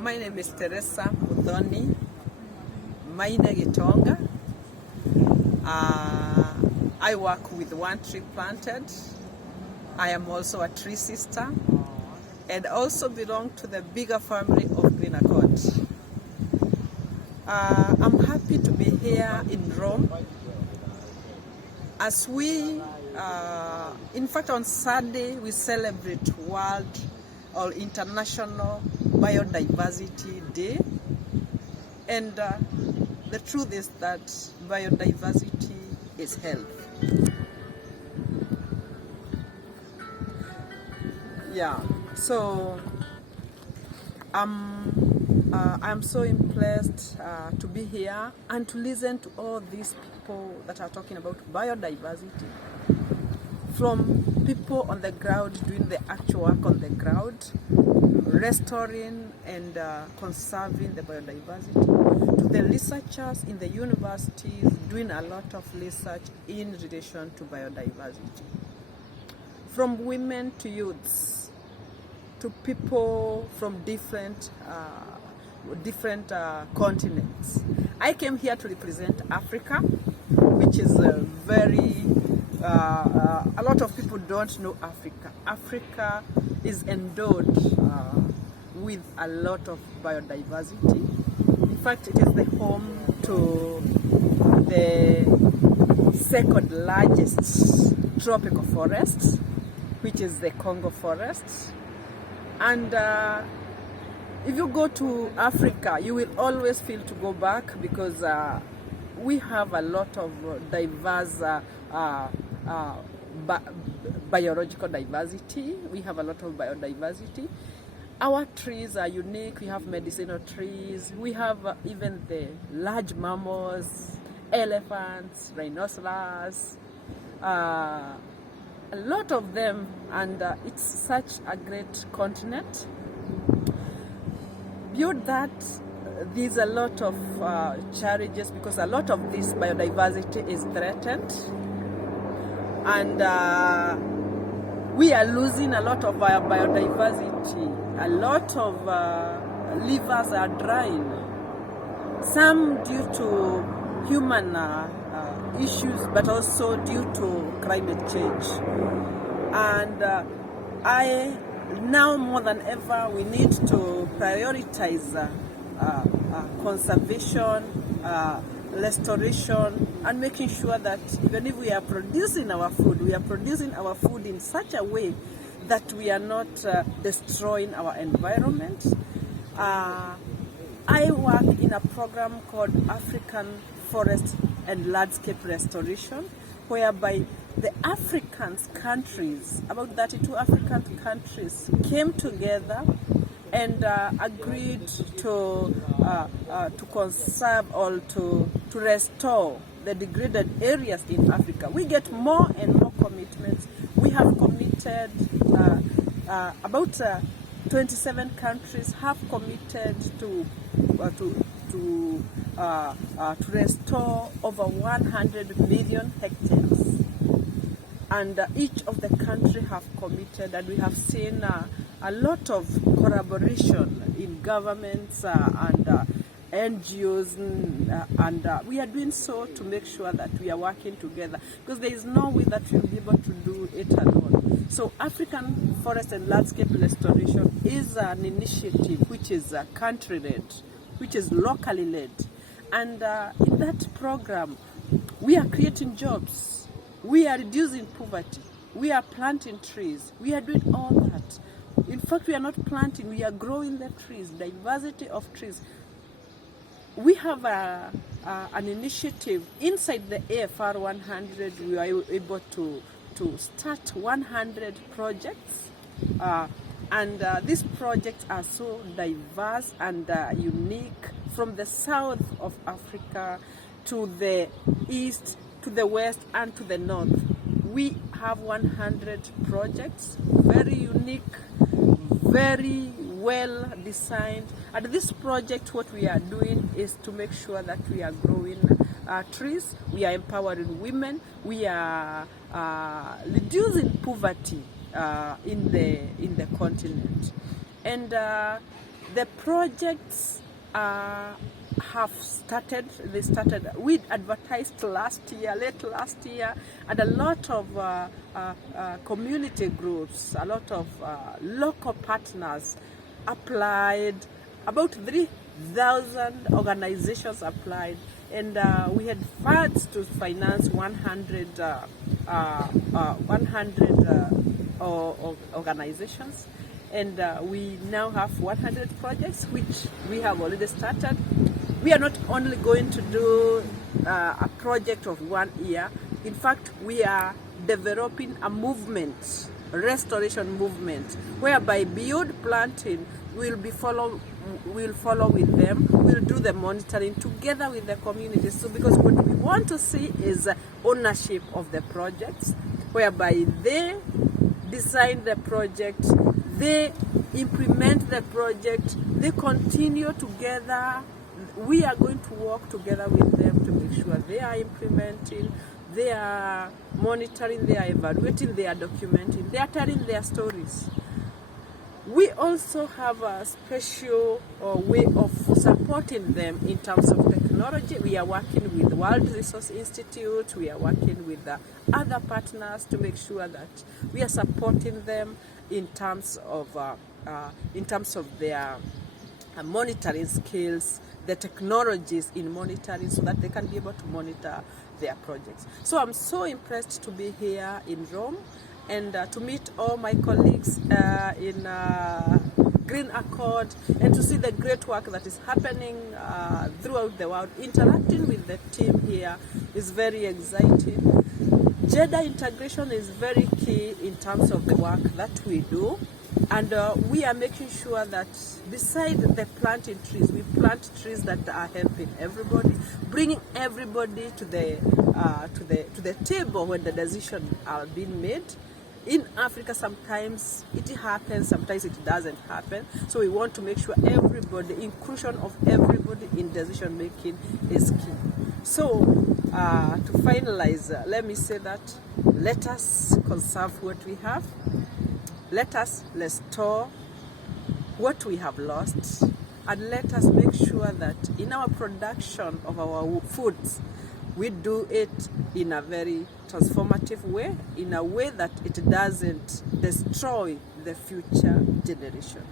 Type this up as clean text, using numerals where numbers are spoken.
My name is Teresa Muthoni Maina Gitonga. I work with One Tree Planted. I am also a tree sister and also belong to the bigger family of Greenaccord. I'm happy to be here in Rome as we, in fact on Sunday, we celebrate World or International Biodiversity Day. And the truth is that biodiversity is health. Yeah, so I'm so impressed to be here and to listen to all these people that are talking about biodiversity, from people on the ground doing the actual work on the ground, restoring and conserving the biodiversity, to the researchers in the universities doing a lot of research in relation to biodiversity, from women to youths, to people from different continents. I came here to represent Africa, which is a lot of people don't know Africa. Africa is endowed with a lot of biodiversity. In fact, it is the home to the second largest tropical forest, which is the Congo forest. And if you go to Africa, you will always feel to go back because we have a lot of diverse biological diversity. We have a lot of biodiversity. Our trees are unique. We have medicinal trees. We have even the large mammals, elephants, rhinoceros, a lot of them, and it's such a great continent. Beyond that, there's a lot of challenges because a lot of this biodiversity is threatened, and we are losing a lot of our biodiversity. A lot of rivers are drying, some due to human issues, but also due to climate change. And now more than ever, we need to prioritize conservation, restoration, and making sure that even if we are producing our food, we are producing our food in such a way that we are not destroying our environment. I work in a program called African Forest and Landscape Restoration, whereby the African countries, about 32 African countries, came together and agreed to conserve or to restore the degraded areas in Africa. We get more and more commitments. We have committed, about 27 countries have committed to restore over 100 million hectares. And each of the countries have committed, and we have seen a lot of collaboration in governments and NGOs, and we are doing so to make sure that we are working together, because there is no way that we'll be able to do it alone. So African Forest and Landscape Restoration is an initiative which is country-led, which is locally led, and in that program we are creating jobs, we are reducing poverty, we are planting trees, we are doing all that. In fact, we are not planting, we are growing the trees, diversity of trees. We have an initiative inside the AFR 100. We are able to start 100 projects, and these projects are so diverse and unique, from the south of Africa to the east, to the west, and to the north. We have 100 projects, very unique, very well designed. And this project, what we are doing is to make sure that we are growing trees, we are empowering women, we are reducing poverty in the continent. And The projects have started. They started. We advertised late last year, and a lot of community groups, a lot of local partners applied. About 3,000 organizations applied, and we had funds to finance 100 organizations. And we now have 100 projects which we have already started. We are not only going to do a project of 1 year. In fact, we are developing a movement, a restoration movement, whereby beyond planting, we'll follow with them. We'll do the monitoring together with the community. So because what we want to see is ownership of the projects, whereby they design the project, they implement the project, they continue together. We are going to work together with them to make sure they are implementing, they are monitoring, they are evaluating, they are documenting, they are telling their stories. We also have a special way of supporting them in terms of technology. We are working with the World Resource Institute, we are working with other partners to make sure that we are supporting them in terms of their monitoring skills, the technologies in monitoring, so that they can be able to monitor their projects. So I'm so impressed to be here in Rome and to meet all my colleagues in Greenaccord and to see the great work that is happening throughout the world. Interacting with the team here is very exciting. Gender integration is very key in terms of the work that we do, and we are making sure that beside the planting trees, we plant trees that are helping everybody, bringing everybody to the table when the decisions are being made. In Africa, sometimes it happens, sometimes it doesn't happen. So we want to make sure everybody, inclusion of everybody in decision making is key. So to finalize, let me say that let us conserve what we have. Let us restore what we have lost. And let us make sure that in our production of our foods, we do it in a very transformative way, in a way that it doesn't destroy the future generation.